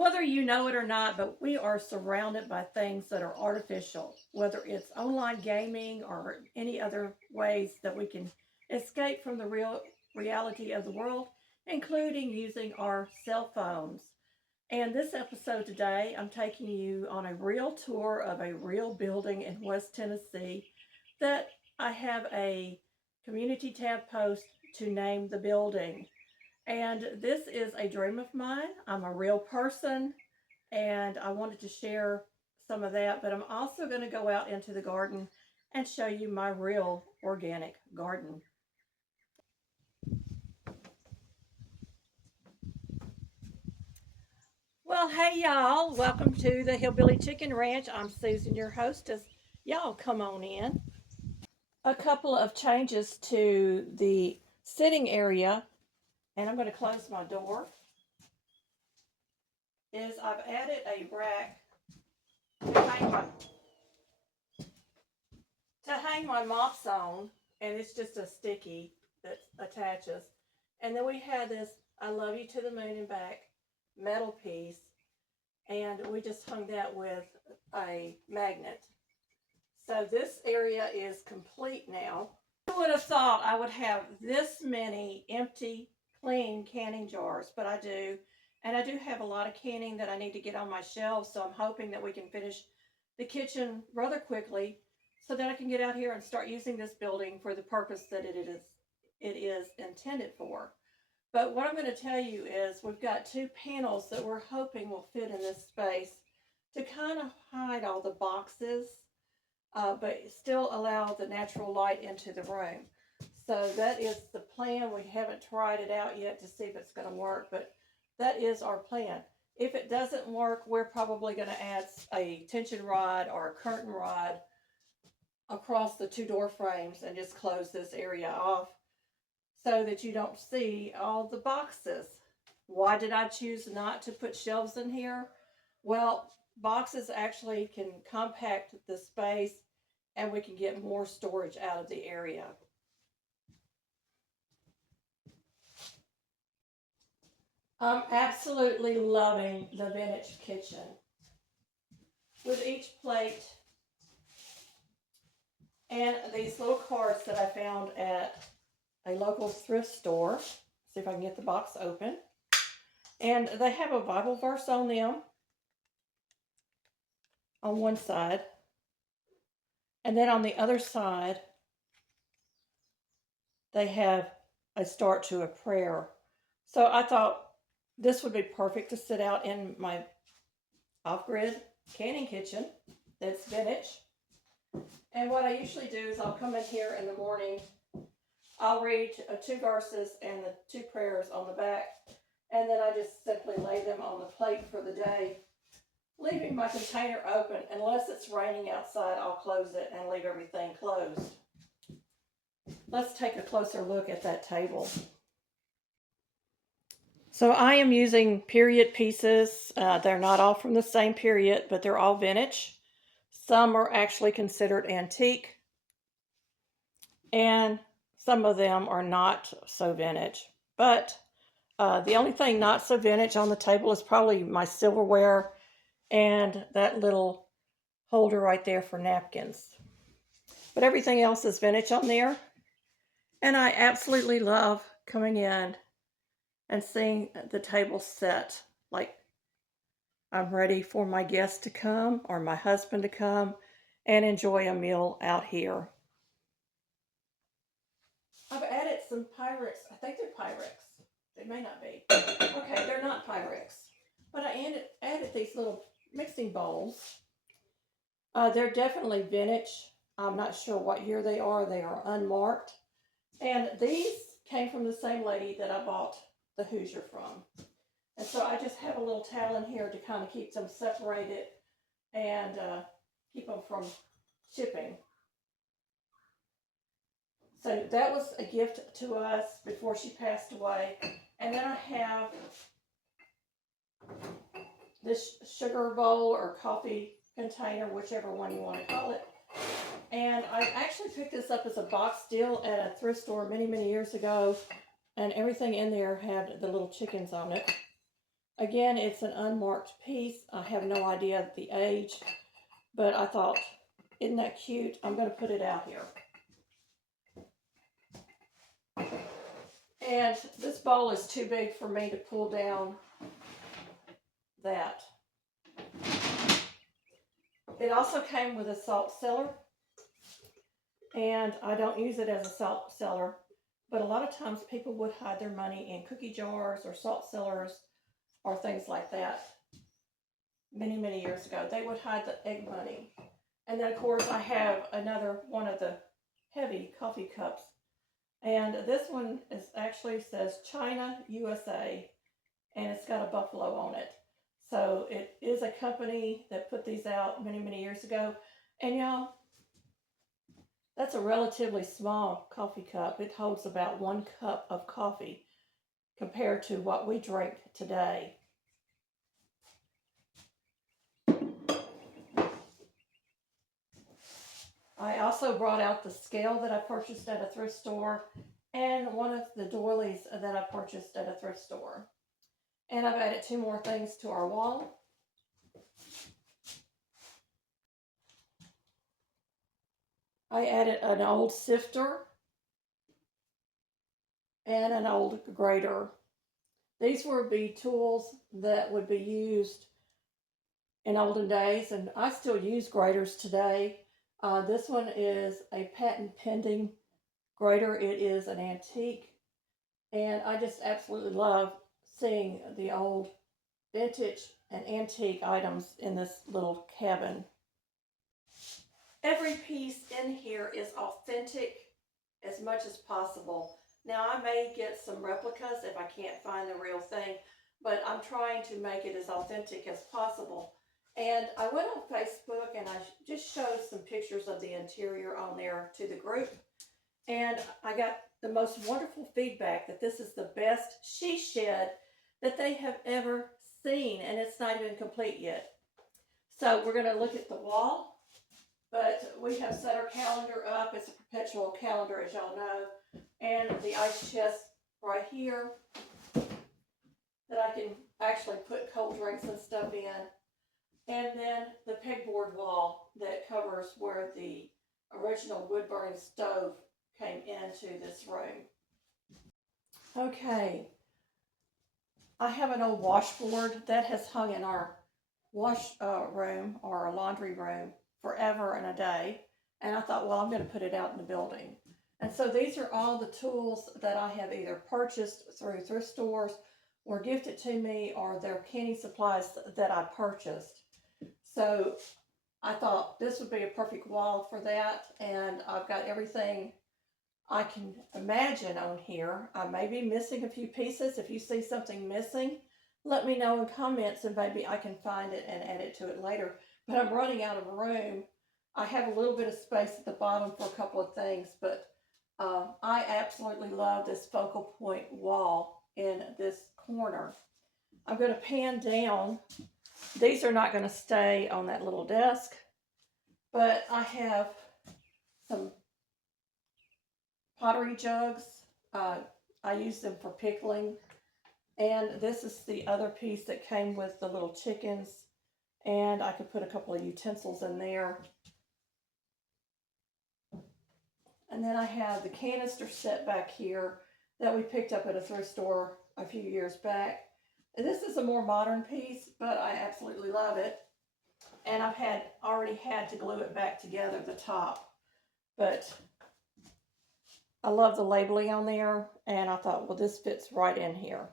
Whether you know it or not, but we are surrounded by things that are artificial, whether it's online gaming or any other ways that we can escape from the real reality of the world, including using our cell phones. And this episode today, I'm taking you on a real tour of a real building in West Tennessee that I have a community tab post to name the building. And this is a dream of mine. I'm a real person and I wanted to share some of that, but I'm also going to go out into the garden and show you my real organic garden. Well, hey y'all, welcome to the Hillbilly Chicken Ranch. I'm Susan, your hostess. Y'all come on in. A couple of changes to the sitting area, and I'm going to close my door, is I've added a rack to hang my mops on, and it's just a sticky that attaches. And then we have this I love you to the moon and back metal piece, and we just hung that with a magnet. So this area is complete now. I would have thought I would have this many empty, clean canning jars, but I do. And I do have a lot of canning that I need to get on my shelves, so I'm hoping that we can finish the kitchen rather quickly so that I can get out here and start using this building for the purpose that it is intended for. But what I'm going to tell you is we've got two panels that we're hoping will fit in this space to kind of hide all the boxes, but still allow the natural light into the room. So that is the plan. We haven't tried it out yet to see if it's going to work, but that is our plan. If it doesn't work, we're probably going to add a tension rod or a curtain rod across the two door frames and just close this area off so that you don't see all the boxes. Why did I choose not to put shelves in here? Well, boxes actually can compact the space and we can get more storage out of the area. I'm absolutely loving the vintage kitchen. With each plate and these little cards that I found at a local thrift store. See if I can get the box open. And they have a Bible verse on them on one side. And then on the other side, they have a start to a prayer. So I thought this would be perfect to sit out in my off-grid canning kitchen that's vintage. And what I usually do is I'll come in here in the morning, I'll read two verses and the two prayers on the back, and then I just simply lay them on the plate for the day, leaving my container open. Unless it's raining outside, I'll close it and leave everything closed. Let's take a closer look at that table. So I am using period pieces. They're not all from the same period, but they're all vintage. Some are actually considered antique, and some of them are not so vintage. But the only thing not so vintage on the table is probably my silverware and that little holder right there for napkins. But everything else is vintage on there. And I absolutely love coming in and seeing the table set. Like I'm ready for my guests to come or my husband to come and enjoy a meal out here. I've added some Pyrex. I think they're Pyrex. They may not be. Okay, they're not Pyrex. But I added these little mixing bowls. They're definitely vintage. I'm not sure what year they are. They are unmarked. And these came from the same lady that I bought the Hoosier from. And so I just have a little towel in here to kind of keep them separated and keep them from chipping. So that was a gift to us before she passed away. And then I have this sugar bowl or coffee container, whichever one you want to call it. And I actually picked this up as a box deal at a thrift store many, many years ago. And everything in there had the little chickens on it. Again, it's an unmarked piece. I have no idea the age, but I thought, isn't that cute? I'm going to put it out here. And this bowl is too big for me to pull down that. It also came with a salt cellar, and I don't use it as a salt cellar, but a lot of times people would hide their money in cookie jars or salt cellars or things like that. Many years ago, they would hide the egg money. And then, of course, I have another one of the heavy coffee cups. And this one is actually says China, USA, and it's got a buffalo on it. So it is a company that put these out many years ago. And y'all, that's a relatively small coffee cup. It holds about 1 cup of coffee compared to what we drink today. I also brought out the scale that I purchased at a thrift store and one of the doilies that I purchased at a thrift store. And I've added 2 more things to our wall. I added an old sifter and an old grater. These would be tools that would be used in olden days, and I still use graters today. This one is a patent pending grater. It is an antique, and I just absolutely love seeing the old vintage and antique items in this little cabin. Every piece in here is authentic as much as possible. Now, I may get some replicas if I can't find the real thing, but I'm trying to make it as authentic as possible. And I went on Facebook and I just showed some pictures of the interior on there to the group. And I got the most wonderful feedback that this is the best she shed that they have ever seen, and it's not even complete yet. So we're going to look at the wall, but we have set our calendar up. It's a perpetual calendar, as y'all know, and the ice chest right here that I can actually put cold drinks and stuff in. And then the pegboard wall that covers where the original wood-burning stove came into this room. Okay, I have an old washboard that has hung in our wash room or our laundry room forever and a day. And I thought, well, I'm going to put it out in the building. And so these are all the tools that I have either purchased through thrift stores or gifted to me, or they're canning supplies that I purchased. So I thought this would be a perfect wall for that. And I've got everything I can imagine on here. I may be missing a few pieces. If you see something missing, let me know in comments and maybe I can find it and add it to it later. But I'm running out of room. I have a little bit of space at the bottom for a couple of things, but I absolutely love this focal point wall in this corner. I'm going to pan down. These are not going to stay on that little desk, but I have some pottery jugs. I use them for pickling. And this is the other piece that came with the little chickens. And I could put a couple of utensils in there. And then I have the canister set back here that we picked up at a thrift store a few years back. And this is a more modern piece, but I absolutely love it. And I've already had to glue it back together, the top. But I love the labeling on there, and I thought, well, this fits right in here.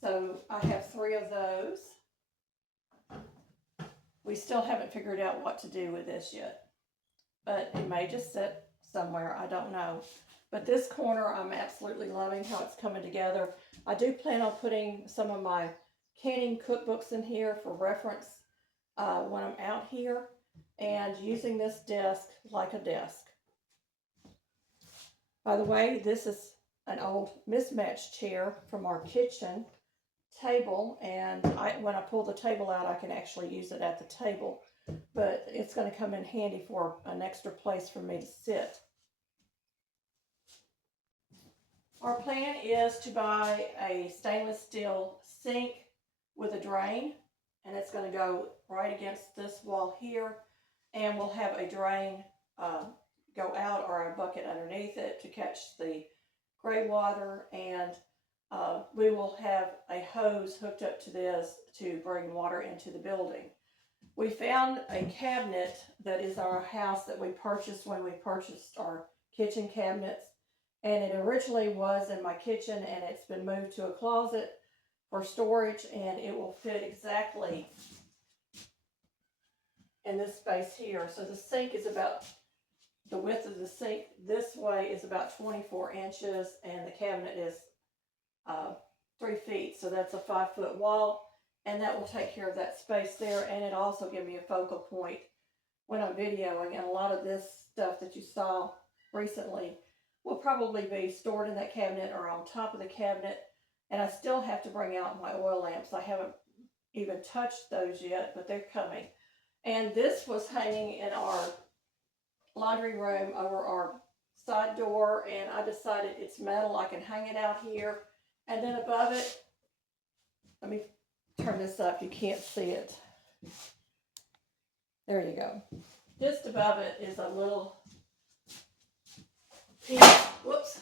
So I have 3 of those. We still haven't figured out what to do with this yet, but it may just sit somewhere. I don't know. But this corner, I'm absolutely loving how it's coming together. I do plan on putting some of my canning cookbooks in here for reference when I'm out here, and using this desk like a desk. By the way, this is an old mismatched chair from our kitchen table, and when I pull the table out, I can actually use it at the table, but it's going to come in handy for an extra place for me to sit. Our plan is to buy a stainless steel sink with a drain, and it's going to go right against this wall here, and we'll have a drain go out or a bucket underneath it to catch the gray water, and we will have a hose hooked up to this to bring water into the building. We found a cabinet that is our house that we purchased when we purchased our kitchen cabinets, and it originally was in my kitchen, and it's been moved to a closet for storage, and it will fit exactly in this space here. So the sink is about, the width of the sink this way is about 24 inches, and the cabinet is 3 feet, so that's a 5-foot wall, and that will take care of that space there, and it also give me a focal point when I'm videoing, and a lot of this stuff that you saw recently will probably be stored in that cabinet or on top of the cabinet, and I still have to bring out my oil lamps. I haven't even touched those yet, but they're coming. And this was hanging in our laundry room over our side door, and I decided it's metal, I can hang it out here. And then above it, let me turn this up, you can't see it. There you go. Just above it is a little piece, whoops,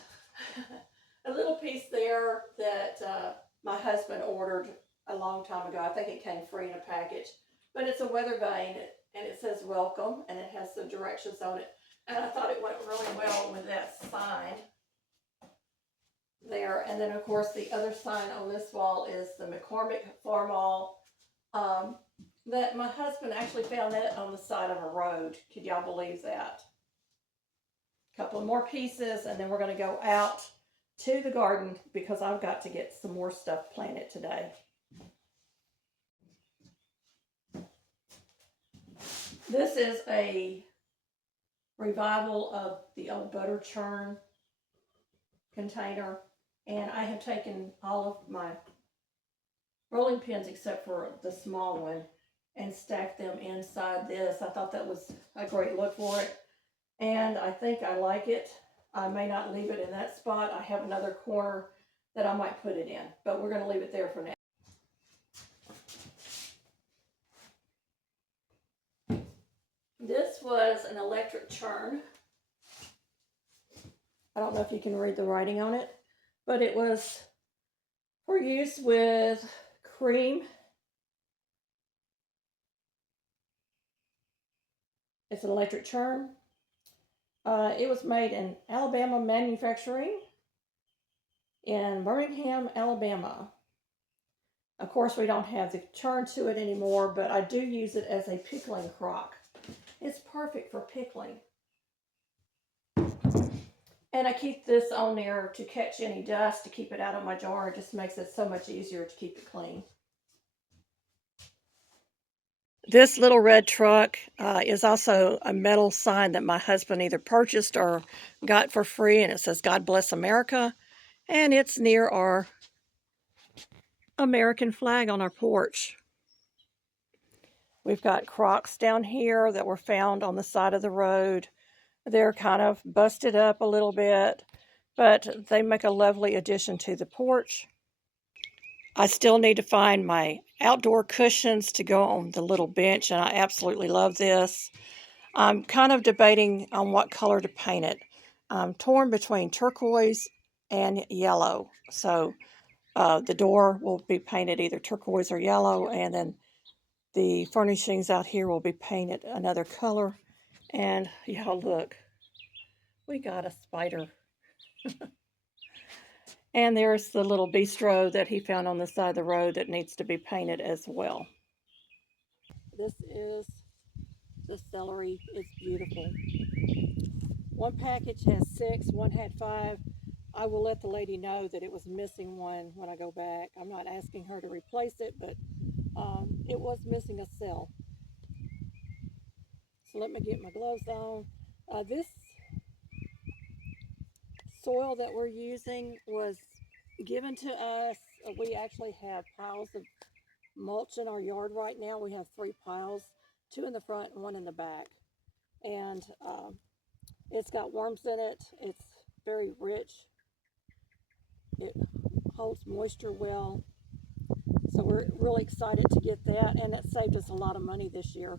a little piece there that my husband ordered a long time ago. I think it came free in a package, but it's a weather vane, and it says welcome, and it has some directions on it. And I thought it went really well with that sign there. And then of course the other sign on this wall is the McCormick Farmall, that my husband actually found that on the side of a road. Could y'all believe that? A couple more pieces, and then we're going to go out to the garden because I've got to get some more stuff planted today. This is a revival of the old butter churn container, and I have taken all of my rolling pins except for the small one and stacked them inside this. I thought that was a great look for it, and I think I like it. I may not leave it in that spot. I have another corner that I might put it in, but we're going to leave it there for now. This was an electric churn. I don't know if you can read the writing on it, but it was for use with cream. It's an electric churn. It was made in Alabama manufacturing in Birmingham, Alabama. Of course, we don't have the churn to it anymore, but I do use it as a pickling crock. It's perfect for pickling. And I keep this on there to catch any dust, to keep it out of my jar. It just makes it so much easier to keep it clean. This little red truck is also a metal sign that my husband either purchased or got for free, and it says God Bless America, and it's near our American flag on our porch. We've got crocks down here that were found on the side of the road. They're kind of busted up a little bit, but they make a lovely addition to the porch. I still need to find my outdoor cushions to go on the little bench, and I absolutely love this. I'm kind of debating on what color to paint it. I'm torn between turquoise and yellow. So the door will be painted either turquoise or yellow, and then the furnishings out here will be painted another color. And y'all look, we got a spider. And there's the little bistro that he found on the side of the road that needs to be painted as well. This is the celery. It's beautiful. One package has 6, one had 5. I will let the lady know that it was missing one when I go back. I'm not asking her to replace it, but it was missing a cell. So let me get my gloves on. This soil that we're using was given to us. We actually have piles of mulch in our yard right now. We have 3 piles, 2 in the front and 1 in the back. And it's got worms in it. It's very rich. It holds moisture well. So we're really excited to get that, and it saved us a lot of money this year.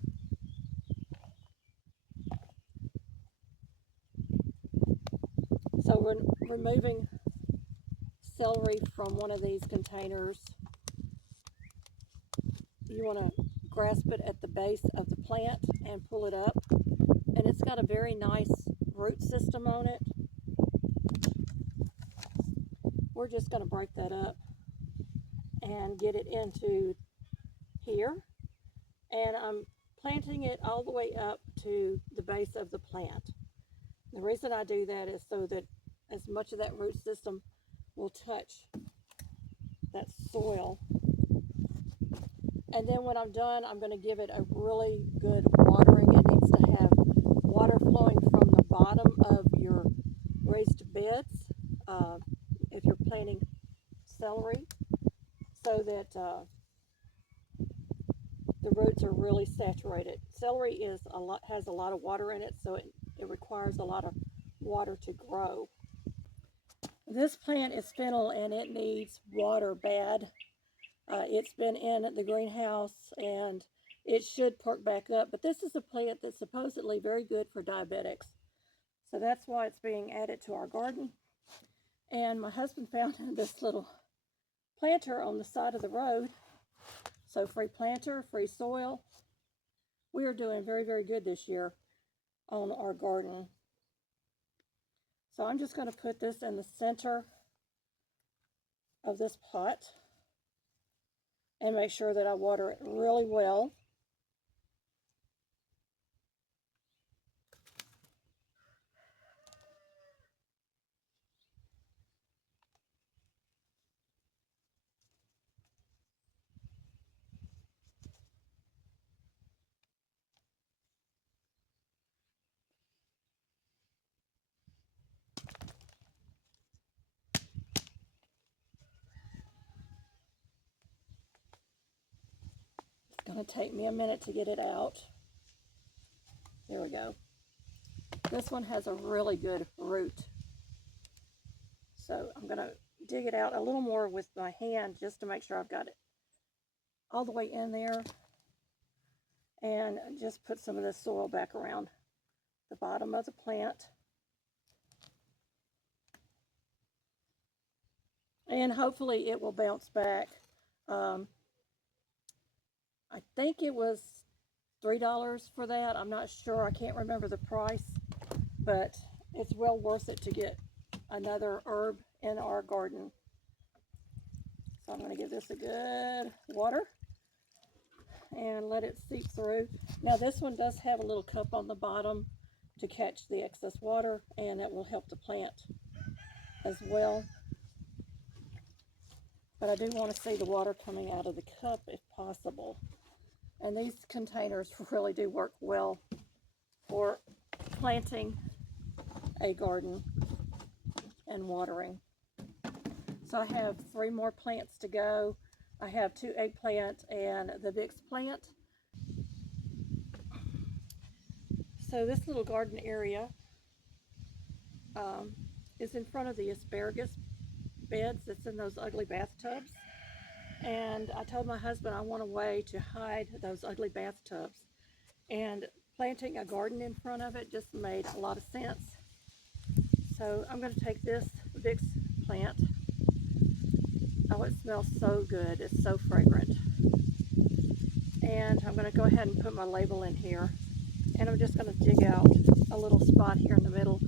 So we're removing celery from one of these containers. You want to grasp it at the base of the plant and pull it up. And it's got a very nice root system on it. We're just going to break that up and get it into here. And I'm planting it all the way up to the base of the plant. The reason I do that is so that as much of that root system will touch that soil. And then when I'm done, I'm going to give it a really good watering. It needs to have water flowing from the bottom of your raised beds if you're planting celery, so that the roots are really saturated. Celery has a lot of water in it, so it requires a lot of water to grow. This plant is fennel, and it needs water bad. It's been in the greenhouse, and it should perk back up. But this is a plant that's supposedly very good for diabetics. So that's why it's being added to our garden. And my husband found this little planter on the side of the road. So free planter, free soil. We are doing very, very good this year on our garden. So I'm just going to put this in the center of this pot and make sure that I water it really well. It's going to take me a minute to get it out. There we go. This one has a really good root. So I'm going to dig it out a little more with my hand just to make sure I've got it all the way in there. And just put some of this soil back around the bottom of the plant. And hopefully it will bounce back. I think it was $3 for that. I'm not sure. I can't remember the price. But it's well worth it to get another herb in our garden. So I'm going to give this a good water and let it seep through. Now this one does have a little cup on the bottom to catch the excess water, and it will help the plant as well. But I do want to see the water coming out of the cup if possible. And these containers really do work well for planting a garden and watering. So I have 3 more plants to go. I have 2 eggplant and the Vicks plant. So this little garden area is in front of the asparagus beds that's in those ugly bathtubs. And I told my husband I want a way to hide those ugly bathtubs. And planting a garden in front of it just made a lot of sense. So I'm going to take this Vicks plant. Oh, it smells so good. It's so fragrant. And I'm going to go ahead and put my label in here. And I'm just going to dig out a little spot here in the middle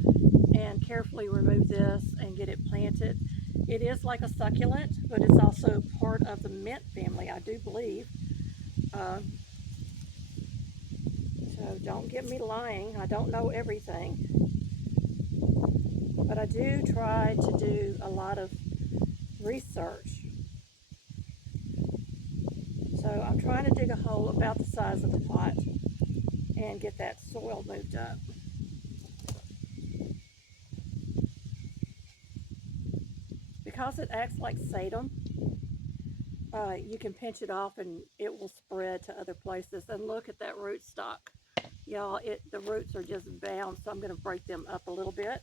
and carefully remove this and get it planted. It is like a succulent, but it's also part of the mint family, I do believe. So don't get me lying. I don't know everything. But I do try to do a lot of research. So I'm trying to dig a hole about the size of the pot and get that soil moved up. Because it acts like sedum, you can pinch it off and it will spread to other places. And look at that root stock. Y'all, the roots are just bound, so I'm going to break them up a little bit.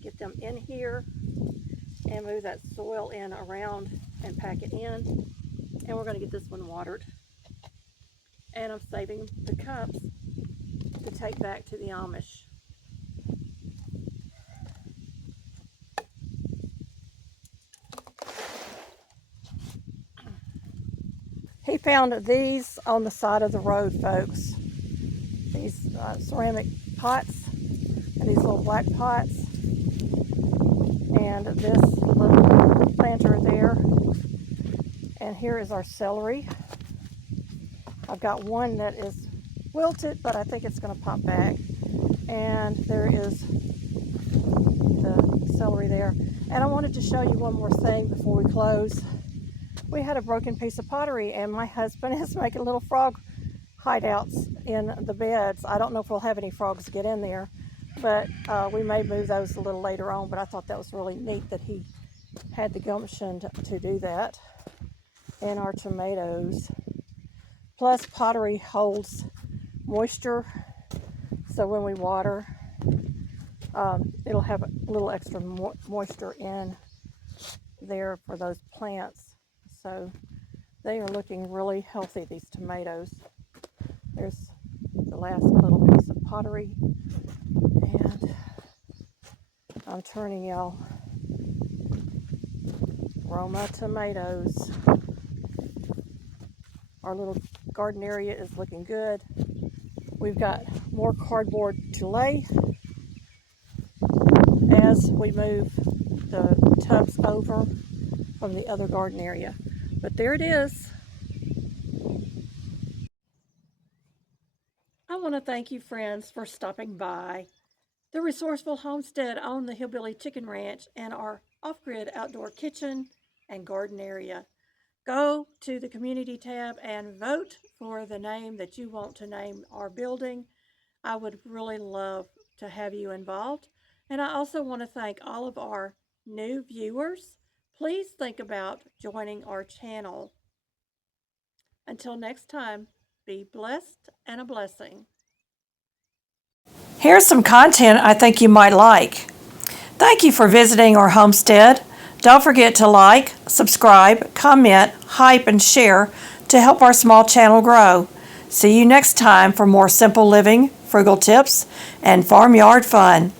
Get them in here. and move that soil in around and pack it in. And we're going to get this one watered. And I'm saving the cups to take back to the Amish. He found these on the side of the road, folks. These ceramic pots and these little black pots. And this little planter there. And here is our celery. I've got one that is wilted, but I think it's going to pop back. And there is the celery there. And I wanted to show you one more thing before we close. We had a broken piece of pottery, and my husband is making little frog hideouts in the beds. I don't know if we'll have any frogs get in there, but we may move those a little later on. But I thought that was really neat that he had the gumption to do that. And our tomatoes. Plus, pottery holds moisture, so when we water, it'll have a little extra moisture in there for those plants. So they are looking really healthy, these tomatoes. There's the last little piece of pottery, and I'm turning y'all. Roma tomatoes. Our little garden area is looking good. We've got more cardboard to lay as we move the tubs over from the other garden area. But there it is. I want to thank you, friends, for stopping by the Resourceful Homestead on the Hillbilly Chicken Ranch and our off-grid outdoor kitchen and garden area. Go to the community tab and vote for the name that you want to name our building. I would really love to have you involved. And I also want to thank all of our new viewers. Please think about joining our channel. Until next time, be blessed and a blessing. Here's some content I think you might like. Thank you for visiting our homestead. Don't forget to like, subscribe, comment, hype, and share to help our small channel grow. See you next time for more simple living, frugal tips, and farmyard fun.